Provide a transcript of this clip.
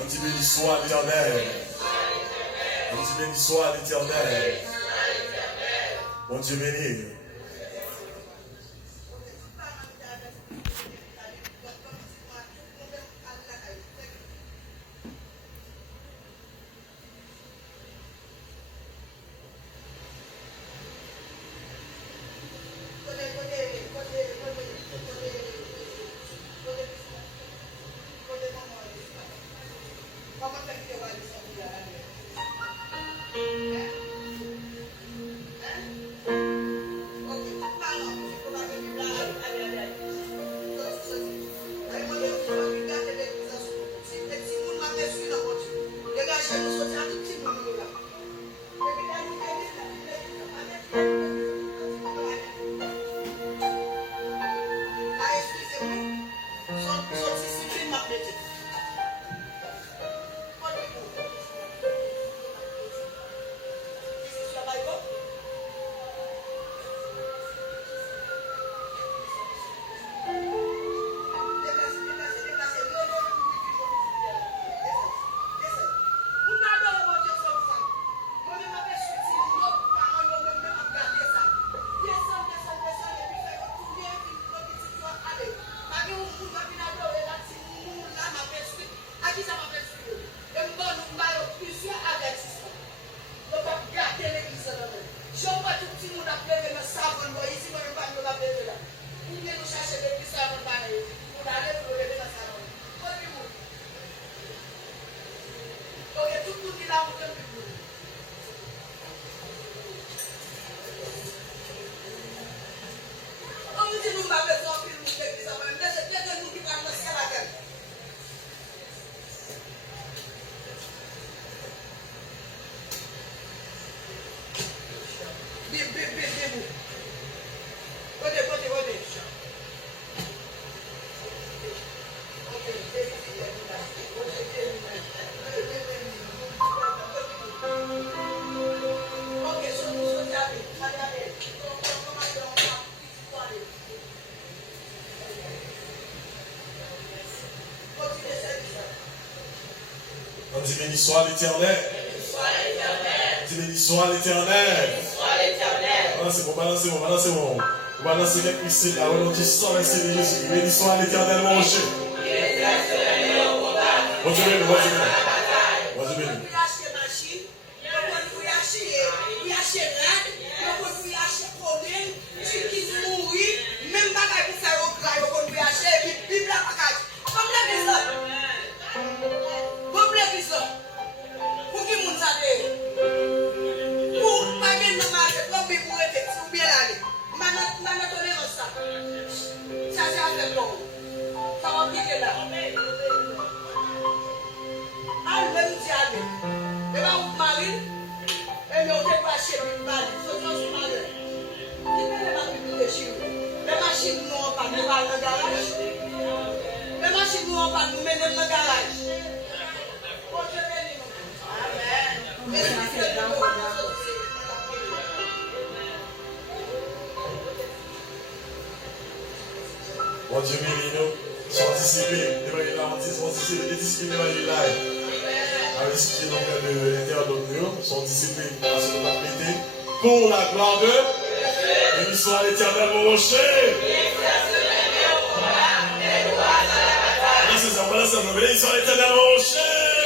On dit béni soit l'Éternel. On dit béni soit l'Éternel. Mon Dieu béni. On dit béni soit l'Éternel. On dit béni soit l'Éternel. Balancez-moi. Balancez les cuisses là. On dit soit l'Esprit de Jésus. Béni soit l'Éternel, mon Dieu. Mon Dieu béni. Mon Dieu béni. Mon Dieu béni nous, sois discipliné, sois discipliné dans les lives. La discipline de l'internaute, sont disciplinés parce que nous l'avons pété pour la gloire de béni soit l'Éternel, mon rocher. Béni soit l'Éternel, mon rocher.